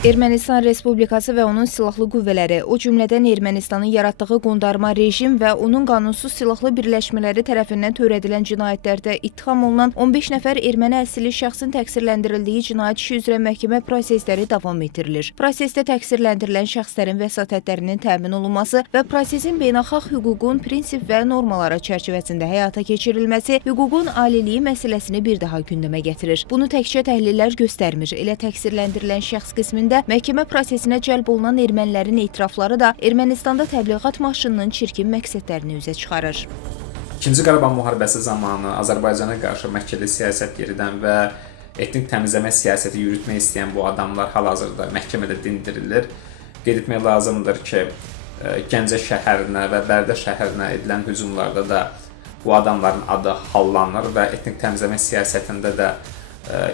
Ermənistan Respublikası və onun silahlı qüvvələri, o cümlədən Ermənistanın yaratdığı qondarma rejim və onun qanunsuz silahlı birləşmələri tərəfindən törədilən cinayətlərdə ittiham olunan 15 nəfər erməni əsilli şəxsin təqsirləndirildiyi cinayət işi üzrə məhkəmə prosesləri davam etdirilir. Prosesdə təqsirləndirilən şəxslərin vəsatətlərinin təmin olunması və prosesin beynəlxalq hüququn prinsip və normalara çərçivəsində həyata keçirilməsi hüququn aliliyi məsələsini bir daha gündəmə gətirir. Bunu təkcə təhlillər göstərmir, elə təqsirləndirilən şəxs qismində məhkəmə prosesinə cəlb olunan ermənilərin etirafları da Ermənistanda təbliğat maşınının çirkin məqsədlərini üzə çıxarır. İkinci Qarabağ müharibəsi zamanı Azərbaycana qarşı məhkəli siyasət yeridən və etnik təmizləmə siyasəti yürütmək istəyən bu adamlar hal-hazırda məhkəmədə dindirilir. Qeyd etmək lazımdır ki, Gəncə şəhərinə və Bərdə şəhərinə edilən hücumlarda da bu adamların adı hallanır və etnik təmizləmə siyasətində də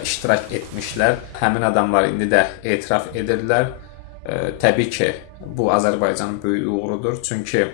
iştirak etmişlər. Həmin adamlar indi də etiraf edirlər. Təbii ki, bu Azərbaycanın böyük uğurudur. Çünki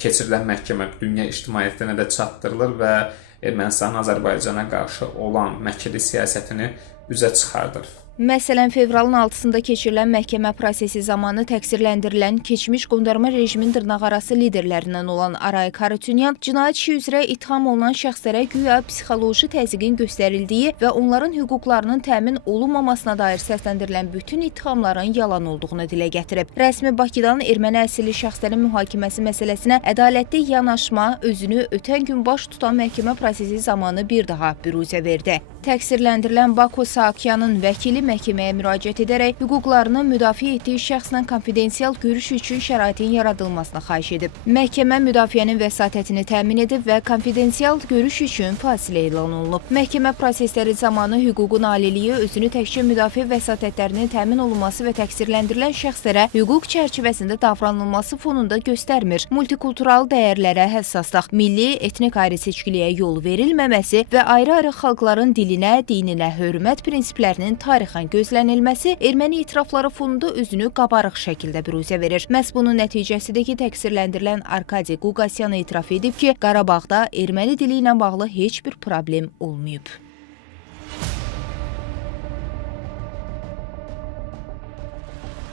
keçirilən məhkəmə dünya ictimaiyyətinə də çatdırılır və Ermənistanın Azərbaycana qarşı olan məhkəli siyasətini üzə çıxardır. Məsələn, fevralın 6-sında keçirilən məhkəmə prosesi zamanı təqsirləndirilən keçmiş qondarma rejimin dırnaqarası liderlərindən olan Aray Harutyunyan cinayət işi üzrə ittiham olunan şəxslərə güya psixoloji təzyiqin göstərildiyi və onların hüquqlarının təmin olunmamasına dair səsləndirilən bütün ittihamların yalan olduğunu dilə gətirib. Rəsmi Bakıdan erməni əsilli şəxslərin mühakiməsi məsələsinə ədalətli yanaşma özünü ötən gün baş tutan məhkəmə prosesi zamanı bir daha büruzə verdi. Təqsirləndirilən Bako Saakyanın vəkili məhkəməyə müraciət edərək hüquqlarını müdafiə etdiyi şəxslə konfidensial görüş üçün şəraitin yaradılmasını xahiş edib. Məhkəmə müdafiənin vəsatətini təmin edib və konfidensial görüş üçün fasilə elan olunub. Məhkəmə prosesləri zamanı hüququn aliliyi özünü təkcə müdafiə vəsatətlərinin təmin olunması və təqsirləndirilən şəxslərə hüquq çərçivəsində davranılması fonunda göstərmir. Multikultural dəyərlərə həssaslıq, milli etnik ayrı-seçkiliyə yol verilməməsi və ayrı-ayrı xalqların dilinə, dininə hörmət prinsiplərinin tarixən gözlənilməsi erməni itirafları fonunda özünü qabarıq şəkildə büruzə verir. Məhz bunun nəticəsidir ki, təqsirləndirilən Arkadi Quqasyan etiraf edib ki, Qarabağda erməni dili ilə bağlı heç bir problem olmayıb.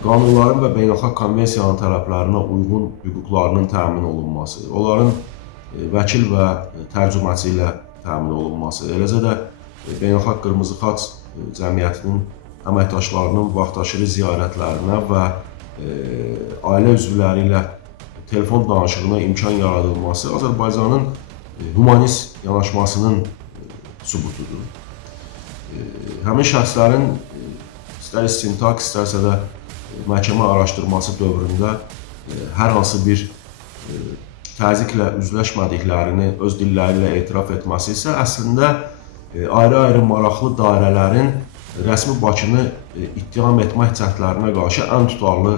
Qanunların və beynəlxalq konvensiyanın tələblərinə uyğun hüquqlarının təmin olunması, onların vəkil və tərcüməçi ilə təmin olunması, eləcə də beynəlxalq Qırmızı Xaç cəmiyyətinin əməkdaşlarının vaxtaşırı ziyarətlərinə və ailə üzvləri ilə telefon danışığına imkan yaradılması Azərbaycanın humanist yanaşmasının sübutudur. Həmin şəxslərin istər istintaq, istərsə də məhkəmə araşdırması dövründə hər hansı bir təzyiqlə üzləşmədiklərini öz dilləri ilə etiraf etməsi isə əslində ayrı-ayrı maraqlı dairələrin rəsmi Bakını ittiham etmək cəhdlərinə qarşı ən tutarlı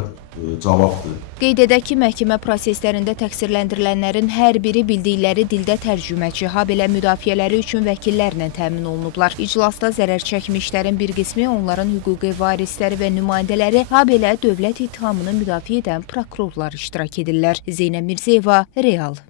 cavabdır. Qeyd edək ki, məhkəmə proseslərində təqsirləndirilənlərin hər biri bildikləri dildə tərcüməçi, habelə müdafiələri üçün vəkillərlə təmin olunublar. İclasda zərər çəkmişlərin bir qismi onların hüquqi varisləri və nümayəndələri, habelə dövlət ittihamını müdafiə edən prokurorlar iştirak edirlər. Zeynəb Mirzəyeva, Real.